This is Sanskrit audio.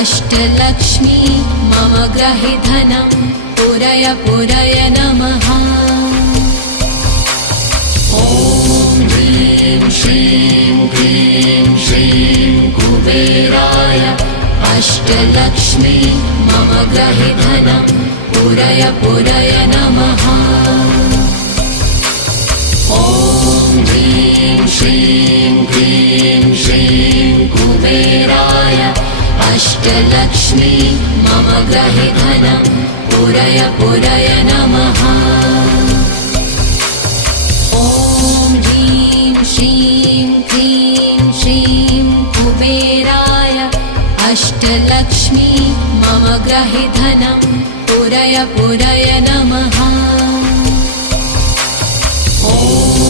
अष्टलक्ष्मी मम ग्रहे धनं पुरय पुरय नमः। ॐ ह्रीं श्रीं क्लीं श्रीं कुबेराय अष्टलक्ष्मी मम ग्रहे धनं पुरय पुरय नमः। ॐ ह्रीं श्रीं क्लीं श्रीं कुबेराय अष्टलक्ष्मी मम ग्रहे धनं पुरय पुरय नमः। ॐ ह्रीं श्रीं क्लीं श्रीं कुबेराय अष्टलक्ष्मी मम ग्रहे धनं पुरय पुरय नमः।